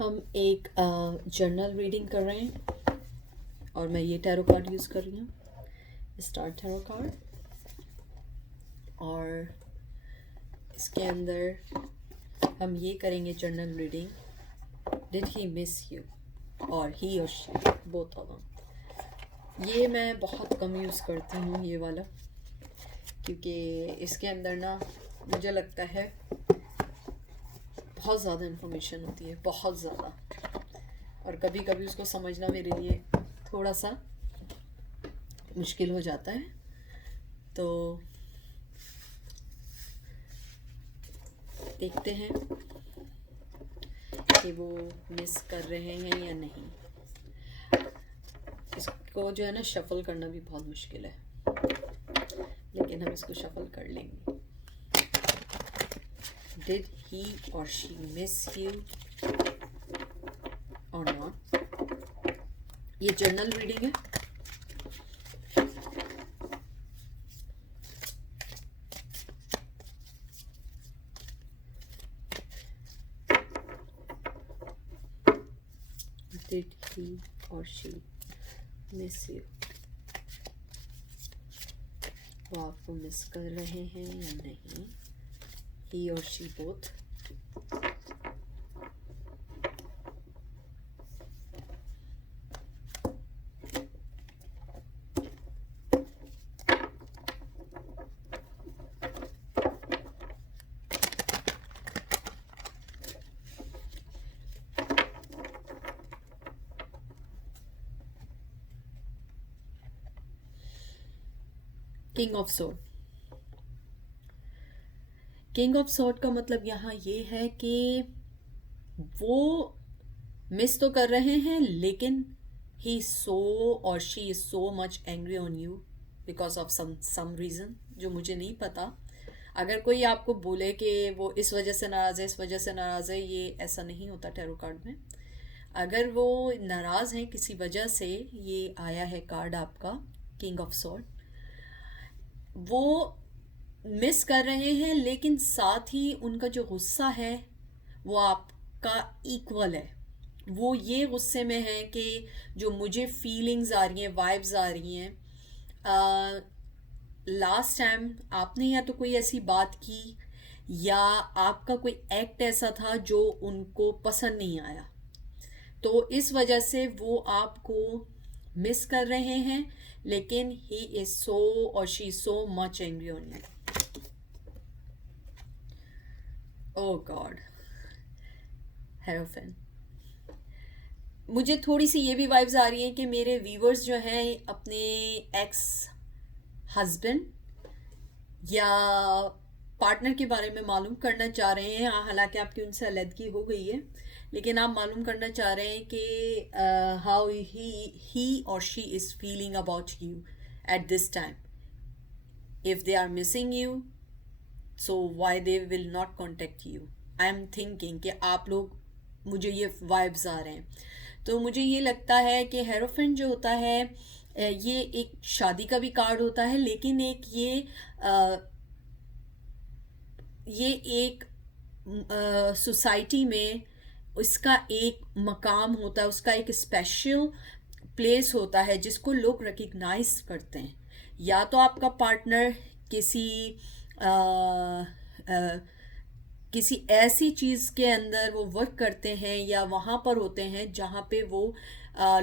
हम एक journal reading कर रहे हैं और मैं ये टैरो कार्ड यूज़ कर रही हूँ, स्टार टैरो कार्ड। और इसके अंदर हम ये करेंगे journal reading, did he miss you और ही और शी बोथ ऑफ देम। ये मैं बहुत कम यूज़ करती हूँ ये वाला, क्योंकि इसके अंदर ना मुझे लगता है बहुत ज़्यादा इन्फॉर्मेशन होती है, बहुत ज़्यादा, और कभी कभी उसको समझना मेरे लिए थोड़ा सा मुश्किल हो जाता है। तो देखते हैं कि वो मिस कर रहे हैं या नहीं। इसको जो है ना शफल करना भी बहुत मुश्किल है, लेकिन हम इसको शफल कर लेंगे। Did he or she miss you or not? ये जर्नल रीडिंग है। Did he or she miss you? वो आपको मिस कर रहे हैं या नहीं? He or she both. King of sword. King of sword का मतलब यहाँ ये है कि वो मिस तो कर रहे हैं, लेकिन ही सो और she is so much angry on you because of some reason जो मुझे नहीं पता। अगर कोई आपको बोले कि वो इस वजह से नाराज़ है, इस वजह से नाराज़ है, ये ऐसा नहीं होता टैरो कार्ड में। अगर वो नाराज़ हैं किसी वजह से, ये आया है कार्ड आपका किंग ऑफ सॉर्ड, वो मिस कर रहे हैं, लेकिन साथ ही उनका जो गुस्सा है वो आपका इक्वल है। वो ये गुस्से में है कि जो मुझे फीलिंग्स आ रही हैं, वाइब्स आ रही हैं, लास्ट टाइम आपने या तो कोई ऐसी बात की या आपका कोई एक्ट ऐसा था जो उनको पसंद नहीं आया, तो इस वजह से वो आपको मिस कर रहे हैं, लेकिन ही इज सो और she is so much angry on you. Oh god, हेरोफेन। मुझे थोड़ी सी ये भी वाइब्स आ रही हैं कि मेरे व्यूवर्स जो हैं अपने एक्स हस्बैंड या पार्टनर के बारे में मालूम करना चाह रहे हैं। हालांकि आपकी उनसे अलग हो गई है, लेकिन आप मालूम करना चाह रहे हैं कि हाउ ही और she is feeling about you at this time. If they are missing you, so why they will not contact you. I am thinking कि आप लोग, मुझे ये वाइब्स आ रहे हैं। तो मुझे ये लगता है कि हेरोफेंट जो होता है, ये एक शादी का भी कार्ड होता है, लेकिन एक ये एक सोसाइटी में उसका एक मकाम होता है, उसका एक स्पेशल प्लेस होता है जिसको लोग रिकग्नाइज करते हैं। या तो आपका पार्टनर किसी किसी ऐसी चीज़ के अंदर वो वर्क करते हैं या वहाँ पर होते हैं जहाँ पे वो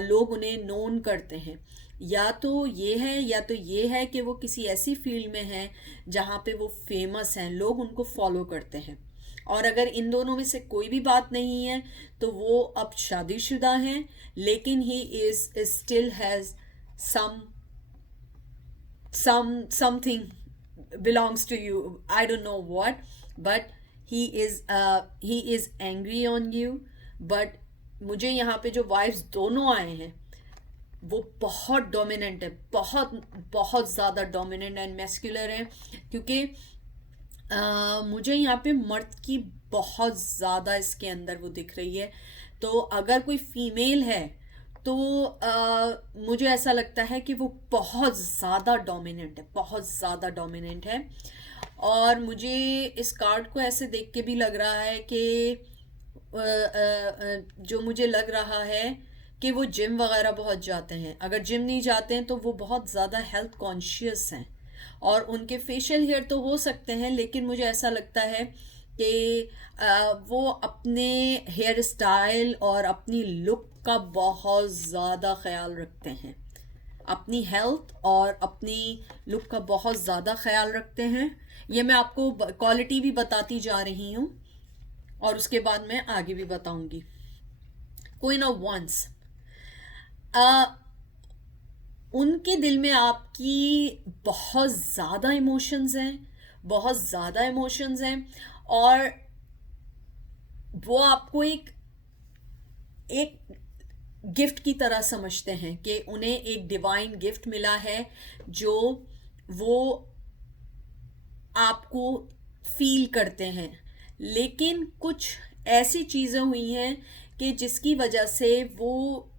लोग उन्हें नोन करते हैं, या तो ये है कि वो किसी ऐसी फील्ड में हैं जहाँ पे वो फेमस हैं, लोग उनको फॉलो करते हैं। और अगर इन दोनों में से कोई भी बात नहीं है तो वो अब शादीशुदा हैं, लेकिन he is still has some something belongs to you. I don't know what, but he is angry on you. But मुझे यहाँ पे जो वाइब्स दोनों आए हैं वो बहुत डोमिनेंट है, बहुत बहुत ज़्यादा डोमिनेंट एंड मैस्कुलर है, क्योंकि मुझे यहाँ पे मर्द की बहुत ज़्यादा इसके अंदर वो दिख रही है। तो अगर कोई फीमेल है तो मुझे ऐसा लगता है कि वो बहुत ज़्यादा डोमिनेंट है, बहुत ज़्यादा डोमिनेंट है। और मुझे इस कार्ड को ऐसे देख के भी लग रहा है कि जो मुझे लग रहा है कि वो जिम वगैरह बहुत जाते हैं। अगर जिम नहीं जाते हैं तो वो बहुत ज़्यादा हेल्थ कॉन्शियस हैं, और उनके फेशियल हेयर तो हो सकते हैं, लेकिन मुझे ऐसा लगता है कि वो अपने हेयर स्टाइल और अपनी लुक का बहुत ज़्यादा ख्याल रखते हैं, अपनी हेल्थ और अपनी लुक का बहुत ज़्यादा ख्याल रखते हैं। ये मैं आपको क्वालिटी भी बताती जा रही हूँ, और उसके बाद मैं आगे भी बताऊंगी। क्वीन ऑफ वंस, उनके दिल में आपकी बहुत ज़्यादा इमोशंस हैं, बहुत ज़्यादा इमोशंस हैं, और वो आपको एक एक गिफ्ट की तरह समझते हैं कि उन्हें एक डिवाइन गिफ्ट मिला है, जो वो आपको फील करते हैं। लेकिन कुछ ऐसी चीज़ें हुई हैं कि जिसकी वजह से वो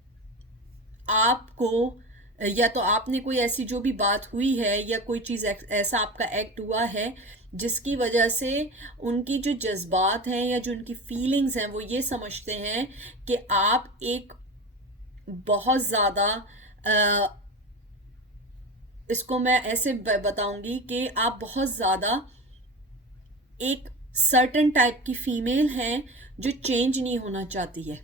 आपको, या तो आपने कोई ऐसी जो भी बात हुई है या कोई चीज़ ऐसा आपका एक्ट हुआ है जिसकी वजह से उनकी जो जज्बात हैं या जो उनकी फीलिंग्स हैं वो ये समझते हैं कि आप एक बहुत ज़्यादा, इसको मैं ऐसे बताऊंगी कि आप बहुत ज़्यादा एक सर्टन टाइप की फीमेल हैं जो चेंज नहीं होना चाहती है।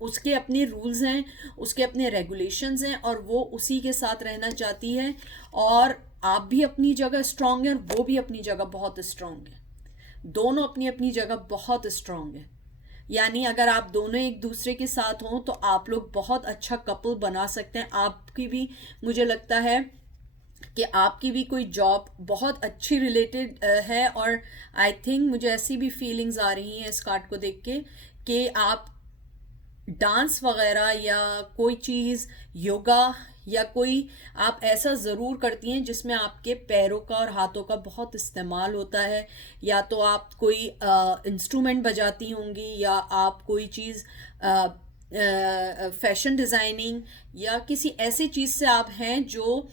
उसके अपने रूल्स हैं, उसके अपने रेगुलेशंस हैं, और वो उसी के साथ रहना चाहती है। और आप भी अपनी जगह स्ट्रांग हैं और वो भी अपनी जगह बहुत स्ट्रांग है। दोनों अपनी अपनी जगह बहुत स्ट्रांग है। यानी अगर आप दोनों एक दूसरे के साथ हों तो आप लोग बहुत अच्छा कपल बना सकते हैं। आपकी भी, मुझे लगता है कि आपकी भी कोई जॉब बहुत अच्छी रिलेटेड है, और आई थिंक मुझे ऐसी भी फीलिंग्स आ रही हैं इस कार्ड को देख के कि आप डांस वगैरह या कोई चीज़, योगा या कोई आप ऐसा ज़रूर करती हैं जिसमें आपके पैरों का और हाथों का बहुत इस्तेमाल होता है। या तो आप कोई इंस्ट्रूमेंट बजाती होंगी, या आप कोई चीज़ फैशन डिज़ाइनिंग या किसी ऐसी चीज़ से आप हैं जो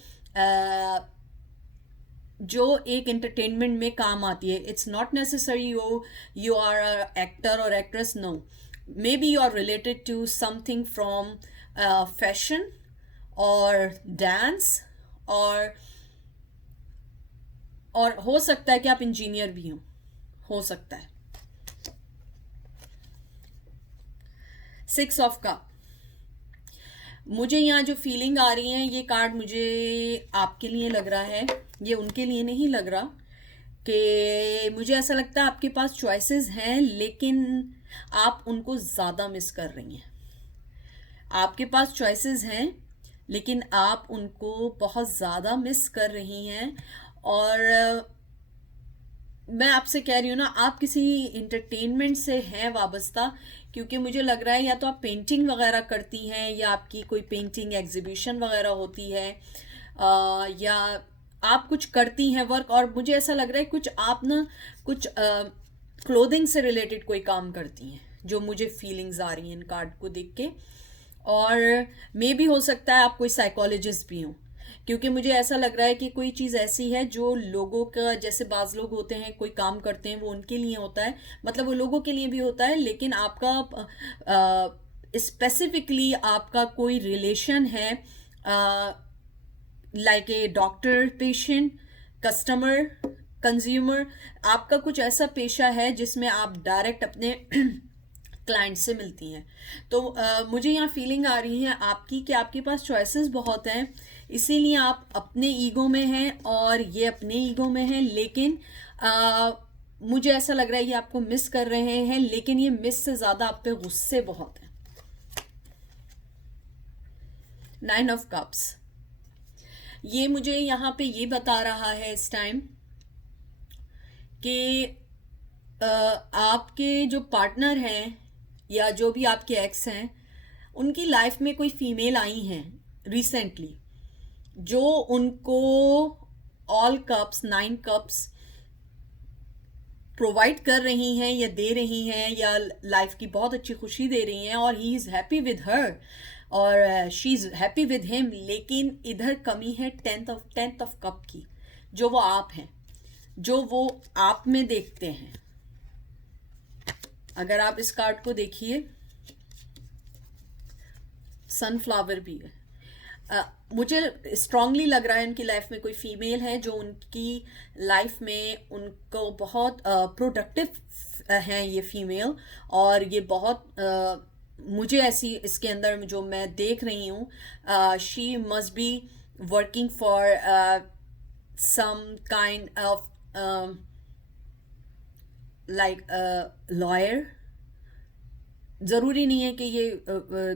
एक एंटरटेनमेंट में काम आती है। It's not necessary you are a actor और actress, no, maybe you are related to something from fashion और डांस, और और हो सकता है कि आप इंजीनियर भी हो सकता है। 6 ऑफ कप, मुझे यहाँ जो फीलिंग आ रही है, ये कार्ड मुझे आपके लिए लग रहा है, ये उनके लिए नहीं लग रहा। कि मुझे ऐसा लगता है आपके पास चॉइसेस हैं, लेकिन आप उनको ज़्यादा मिस कर रही हैं। आपके पास चॉइसेस हैं, लेकिन आप उनको बहुत ज़्यादा मिस कर रही हैं। और मैं आपसे कह रही हूँ ना, आप किसी इंटरटेनमेंट से हैं वाबस्ता, क्योंकि मुझे लग रहा है या तो आप पेंटिंग वगैरह करती हैं, या आपकी कोई पेंटिंग एग्जीबिशन वगैरह होती है, या आप कुछ करती हैं वर्क। और मुझे ऐसा लग रहा है कुछ आप ना कुछ क्लोथिंग से रिलेटेड कोई काम करती हैं, जो मुझे फीलिंग्स आ रही हैं इन कार्ड को देख के। और मे भी हो सकता है आप कोई साइकोलॉजिस्ट भी हों, क्योंकि मुझे ऐसा लग रहा है कि कोई चीज़ ऐसी है जो लोगों का, जैसे बाज लोग होते हैं कोई काम करते हैं वो उनके लिए होता है, मतलब वो लोगों के लिए भी होता है, लेकिन आपका स्पेसिफिकली आपका कोई रिलेशन है, like a doctor patient, customer, consumer. आपका कुछ ऐसा पेशा है जिसमें आप डायरेक्ट अपने क्लाइंट से मिलती हैं। तो मुझे यहाँ फीलिंग आ रही है आपकी कि आपके पास चॉइसेस बहुत हैं, इसीलिए आप अपने ईगो में हैं और ये अपने ईगो में हैं। लेकिन मुझे ऐसा लग रहा है ये आपको मिस कर रहे हैं, लेकिन ये मिस से ज़्यादा आप पे गुस्से बहुत हैं। 9 ऑफ कप्स, ये मुझे यहाँ पे ये बता रहा है इस टाइम कि आपके जो पार्टनर हैं या जो भी आपके एक्स हैं, उनकी लाइफ में कोई फीमेल आई हैं रिसेंटली, जो उनको ऑल कप्स, 9 कप्स प्रोवाइड कर रही हैं या दे रही हैं, या लाइफ की बहुत अच्छी खुशी दे रही हैं, और he is happy with her और she is happy with him. लेकिन इधर कमी है टेंथ ऑफ कप की, जो वो आप हैं, जो वो आप में देखते हैं। अगर आप इस कार्ड को देखिए, सनफ्लावर भी है। मुझे स्ट्रांगली लग रहा है इनकी लाइफ में कोई फीमेल है जो उनकी लाइफ में उनको बहुत प्रोडक्टिव हैं ये फीमेल, और ये बहुत मुझे ऐसी इसके अंदर जो मैं देख रही हूँ, she must be working for some kind of like lawyer. ज़रूरी नहीं है कि ये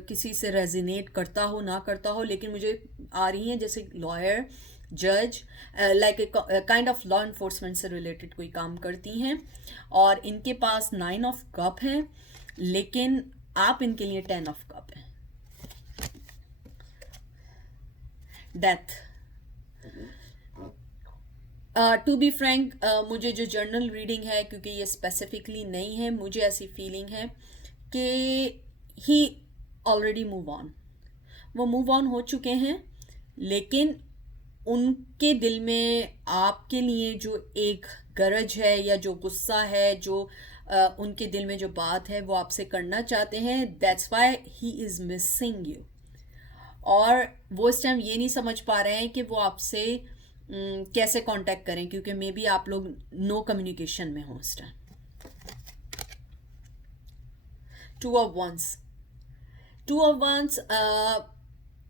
किसी से रेजिनेट करता हो ना करता हो, लेकिन मुझे आ रही हैं जैसे लॉयर, जज, like kind of law enforcement से रिलेटेड कोई काम करती हैं। और इनके पास 9 ऑफ कप है, लेकिन आप इनके लिए 10 ऑफ कप है। डेथ। टू बी फ्रैंक, मुझे जो जर्नल रीडिंग है, क्योंकि ये स्पेसिफिकली नहीं है, मुझे ऐसी फीलिंग है कि ही ऑलरेडी मूव ऑन, वो मूव ऑन हो चुके हैं, लेकिन उनके दिल में आपके लिए जो एक गरज है या जो गुस्सा है, जो उनके दिल में जो बात है वो आपसे करना चाहते हैं, that's why he is missing you. और वो इस टाइम ये नहीं समझ पा रहे हैं कि वो आपसे कैसे कांटेक्ट करें, क्योंकि मे बी आप लोग नो कम्युनिकेशन में हो इस time. 2 of once. 2 of once,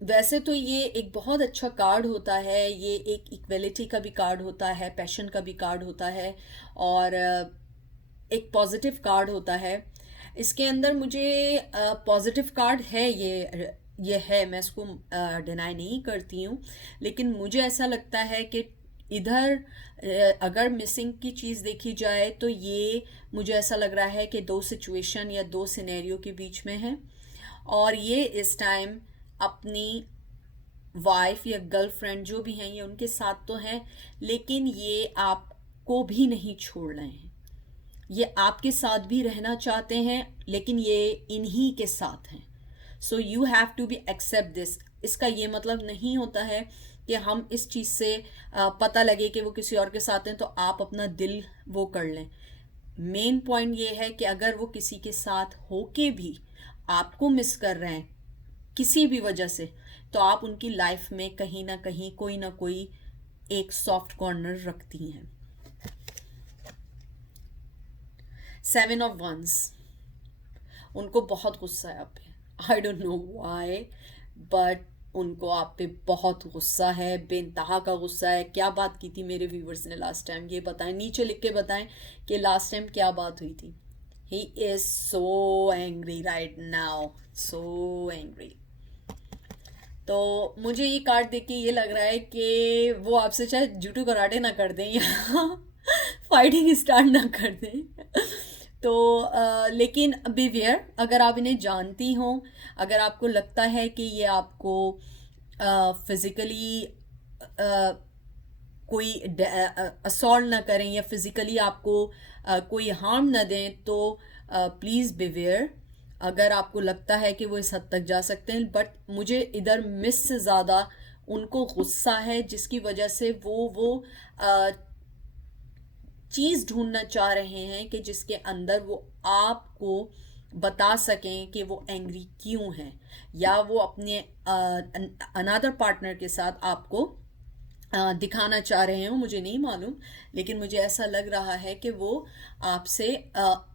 वैसे तो ये एक बहुत अच्छा कार्ड होता है, ये एक इक्वलिटी का भी कार्ड होता है, पैशन का भी कार्ड होता है, और एक पॉजिटिव कार्ड होता है। इसके अंदर मुझे पॉजिटिव कार्ड है, ये है, मैं इसको डिनाई नहीं करती हूँ, लेकिन मुझे ऐसा लगता है कि इधर अगर मिसिंग की चीज़ देखी जाए तो ये मुझे ऐसा लग रहा है कि 2 सिचुएशन या 2 सिनेरियो के बीच में है, और ये इस टाइम अपनी वाइफ या गर्लफ्रेंड जो भी हैं ये उनके साथ तो हैं, लेकिन ये आपको भी नहीं छोड़ रहे हैं, ये आपके साथ भी रहना चाहते हैं, लेकिन ये इन्हीं के साथ हैं। So you have to be accept this. इसका ये मतलब नहीं होता है कि हम इस चीज़ से पता लगे कि वो किसी और के साथ हैं तो आप अपना दिल वो कर लें। मेन पॉइंट ये है कि अगर वो किसी के साथ होके भी आपको मिस कर रहे हैं किसी भी वजह से, तो आप उनकी लाइफ में कहीं ना कहीं कोई ना कोई एक सॉफ्ट कॉर्नर रखती हैं। 7 ऑफ वंस, उनको बहुत गुस्सा है आप पे। I don't know why, but उनको आप पे बहुत गुस्सा है, बेइंतहा का गुस्सा है। क्या बात की थी मेरे व्यूवर्स ने लास्ट टाइम, ये बताएं, नीचे लिख के बताएं कि लास्ट टाइम क्या बात हुई थी। ही is so angry right now, so angry. तो मुझे ये कार्ड देख के ये लग रहा है कि वो आपसे चाहे जूडो कराटे ना कर दें या फाइटिंग स्टार्ट ना कर दें, तो लेकिन बिवेयर, अगर आप इन्हें जानती हो, अगर आपको लगता है कि ये आपको फिज़िकली कोई असॉल्ट ना करें या फिज़िकली आपको कोई हार्म ना दें, तो प्लीज़ बिवेयर। अगर आपको लगता है कि वो इस हद तक जा सकते हैं, बट मुझे इधर मिस से ज़्यादा उनको गुस्सा है, जिसकी वजह से वो चीज़ ढूंढना चाह रहे हैं कि जिसके अंदर वो आपको बता सकें कि वो एंग्री क्यों हैं, या वो अपने अनदर पार्टनर के साथ आपको दिखाना चाह रहे हो, मुझे नहीं मालूम, लेकिन मुझे ऐसा लग रहा है कि वो आपसे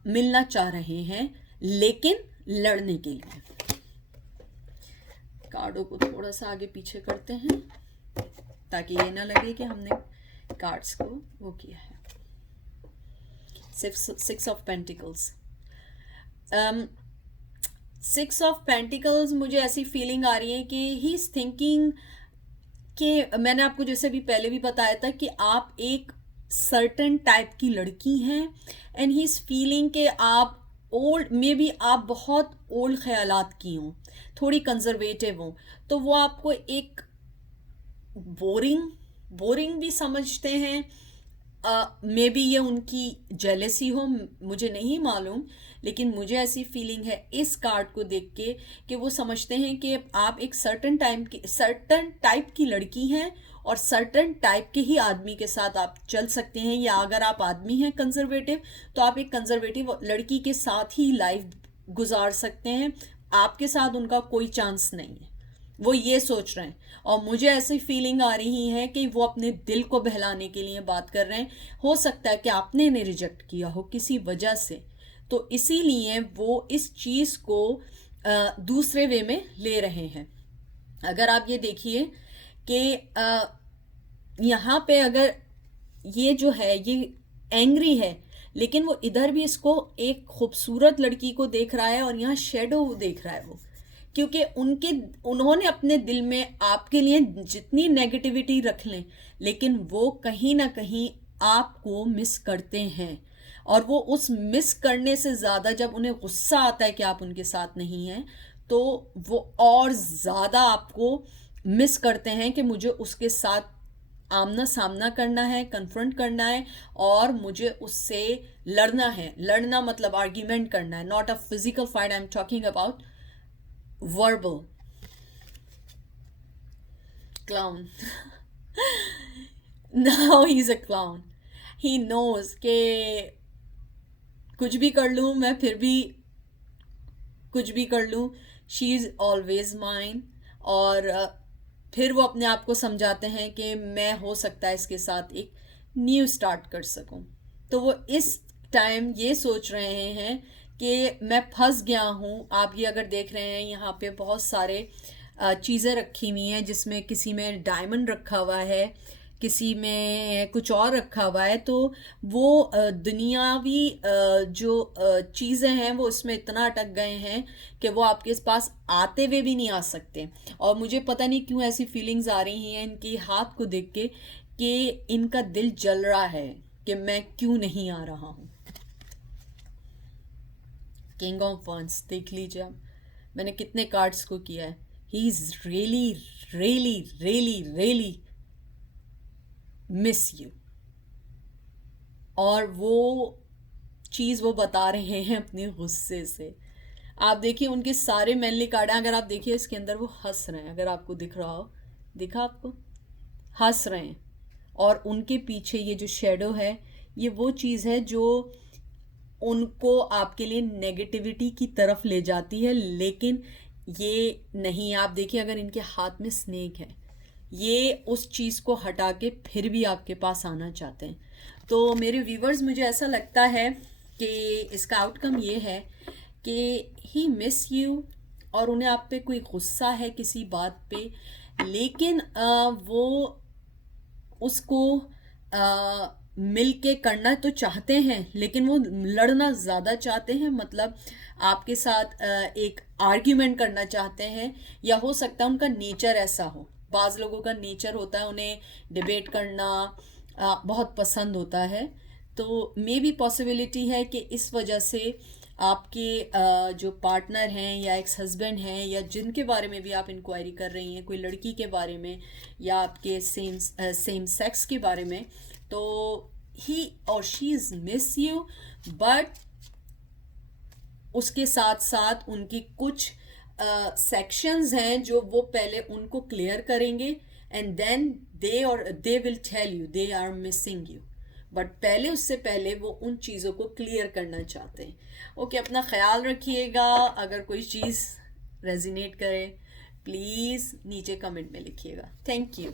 मिलना चाह रहे हैं, लेकिन लड़ने के लिए। कार्डों को थोड़ा सा आगे पीछे करते हैं ताकि ये ना लगे कि हमने कार्ड्स को वो किया है। 6 ऑफ पेंटिकल्स। 6 ऑफ पेंटिकल्स, मुझे ऐसी फीलिंग आ रही है कि ही इज थिंकिंग कि मैंने आपको जैसे भी पहले भी बताया था कि आप एक सर्टन टाइप की लड़की हैं, एंड ही इज फीलिंग कि आप ओल्ड, मे बी आप बहुत ओल्ड ख्यालात की हों, थोड़ी कंजर्वेटिव हों, तो वो आपको एक बोरिंग भी समझते हैं। मे बी ये उनकी जेलेसी हो, मुझे नहीं मालूम, लेकिन मुझे ऐसी फीलिंग है इस कार्ड को देख के कि वो समझते हैं कि आप एक सर्टन टाइप की लड़की हैं और सर्टन टाइप के ही आदमी के साथ आप चल सकते हैं, या अगर आप आदमी हैं कंजर्वेटिव तो आप एक कंजर्वेटिव लड़की के साथ ही लाइफ गुजार सकते हैं, आपके साथ उनका कोई चांस नहीं है, वो ये सोच रहे हैं। और मुझे ऐसी फीलिंग आ रही है कि वो अपने दिल को बहलाने के लिए बात कर रहे हैं। हो सकता है कि आपने इन्हें रिजेक्ट किया हो किसी वजह से, तो इसीलिए वो इस चीज़ को दूसरे वे में ले रहे हैं। अगर आप ये देखिए कि यहाँ पे अगर ये जो है ये एंग्री है, लेकिन वो इधर भी इसको एक खूबसूरत लड़की को देख रहा है और यहाँ शेडो देख रहा है वो, क्योंकि उन्होंने अपने दिल में आपके लिए जितनी नेगेटिविटी रख लें, लेकिन वो कहीं ना कहीं आपको मिस करते हैं। और वो उस मिस करने से ज़्यादा जब उन्हें गुस्सा आता है कि आप उनके साथ नहीं हैं, तो वो और ज़्यादा आपको मिस करते हैं कि मुझे उसके साथ आमना सामना करना है, कन्फ्रंट करना है और मुझे उससे लड़ना है। लड़ना मतलब आर्ग्यूमेंट करना है, not a physical fight, I am talking about verbal. Clown now he is a clown, he knows के कुछ भी कर लूँ मैं, फिर भी कुछ भी कर लूँ, शी इज़ ऑलवेज माइन। और फिर वो अपने आप को समझाते हैं कि मैं हो सकता है इसके साथ एक न्यू स्टार्ट कर सकूं। तो वो इस टाइम ये सोच रहे हैं कि मैं फंस गया हूँ। आप ये अगर देख रहे हैं यहाँ पे बहुत सारे चीज़ें रखी हुई हैं, जिसमें किसी में डायमंड रखा हुआ है, किसी में कुछ और रखा हुआ है। तो वो दुनियावी जो चीज़ें हैं वो इसमें इतना अटक गए हैं कि वो आपके पास आते हुए भी नहीं आ सकते। और मुझे पता नहीं क्यों ऐसी फीलिंग्स आ रही हैं इनके हाथ को देख के कि इनका दिल जल रहा है कि मैं क्यों नहीं आ रहा हूँ। किंग ऑफ वंस देख लीजिए आप, मैंने कितने कार्ड्स को किया है। He is really really really really miss you, और वो चीज़ वो बता रहे हैं अपने गुस्से से। आप देखिए उनके सारे मैनली कार्ड हैं, अगर आप देखिए इसके अंदर वो हंस रहे हैं, अगर आपको दिख रहा हो, दिखा आपको, हंस रहे हैं। और उनके पीछे ये जो शेडो है, ये वो चीज़ है जो उनको आपके लिए नेगेटिविटी की तरफ ले जाती है, लेकिन ये नहीं। आप देखिए अगर इनके हाथ में स्नेक है, ये उस चीज़ को हटा के फिर भी आपके पास आना चाहते हैं। तो मेरे व्यूवर्स, मुझे ऐसा लगता है कि इसका आउटकम ये है कि ही मिस यू, और उन्हें आप पे कोई गुस्सा है किसी बात पे, लेकिन वो उसको मिल के करना तो चाहते हैं, लेकिन वो लड़ना ज़्यादा चाहते हैं। मतलब आपके साथ एक आर्ग्यूमेंट करना चाहते हैं, या हो सकता है उनका नेचर ऐसा हो। बाज़ लोगों का नेचर होता है उन्हें डिबेट करना बहुत पसंद होता है। तो मे बी पॉसिबिलिटी है कि इस वजह से आपके जो पार्टनर हैं या एक्स हस्बैंड हैं, या जिनके बारे में भी आप इंक्वायरी कर रही हैं, कोई लड़की के बारे में या आपके सेम सेक्स के बारे में, तो ही और she is miss you. But उसके साथ साथ उनकी कुछ सेक्शंस हैं जो वो पहले उनको क्लियर करेंगे, and then they will tell you they are missing you. But पहले, उससे पहले वो उन चीज़ों को क्लियर करना चाहते हैं। ओके, अपना ख्याल रखिएगा। अगर कोई चीज़ रेजिनेट करे प्लीज़ नीचे कमेंट में लिखिएगा। Thank you.